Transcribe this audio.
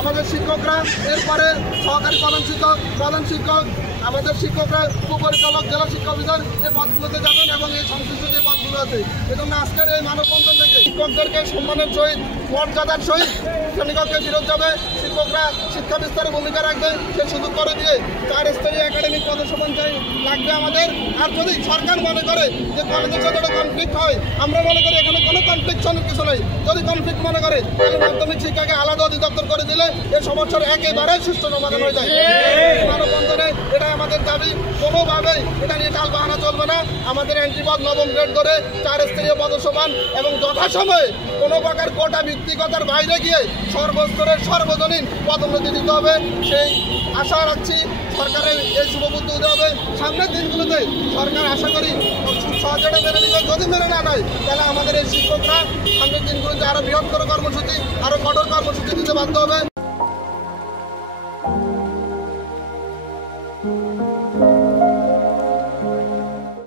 আমাদের শিক্ষকরা এরপরে সহকারী প্রধান শিক্ষক আমাদের শিক্ষকরা উপপরিচালক জেলা শিক্ষা অফিসার এই পদগুলোতে যাবেন এবং এই সংশ্লিষ্ট যে পদগুলো আছে এজন্য আজকের এই মানববন্ধন থেকে শিক্ষকদেরকে সম্মানের সহিত মর্যাদার সহিত শ্রেণীকক্ষে ফেরত যাবে, শিক্ষকরা শিক্ষা বিস্তারে ভূমিকা রাখবে সেই সুযোগ করে দিয়ে 4 স্তরীয় একাডেমিক পদসমান চাই লাগবে আমাদের। আর যদি সরকার মনে করে যে কলেজের সাথে কনফ্লিক্ট হয়, আমরা মনে করি এখানে কোনো কনফ্লিকশনের কিছু নেই। যদি কনফ্লিক্ট মনে করে তাহলে মাধ্যমিক শিক্ষাকে আলাদা অধিদপ্তর করে দিলে এই সমস্যার একেবারে সুষ্ঠু সমাধান হয়ে যায়। মানববন্ধনে এটা আমাদের দাবি, কোনোভাবেই এটা নিয়ে টাল বাহানা চলবে না। আমাদের এন্ট্রি পদ নবম গ্রেড ধরে 4 স্তরীয় পদসমান এবং যথাসময়ে কোনো প্রকার কোটা ভিত্তিকতার বাইরে গিয়ে সর্বস্তরের সর্বজনীন পদোন্নতি দিতে হবে, সেই আশা রাখছি। সরকারের এই শুভবুদ্ধি হতে হবে। সামনের দিনগুলোতে সরকার আশা করি সহজে মেনে নিবে। যদি মেনে না নেয় তাহলে আমাদের এই শিক্ষকরা সামনের দিনগুলোতে আরো বৃহত্তর কর্মসূচি, আরো কঠোর কর্মসূচি দিতে বাধ্য হবে।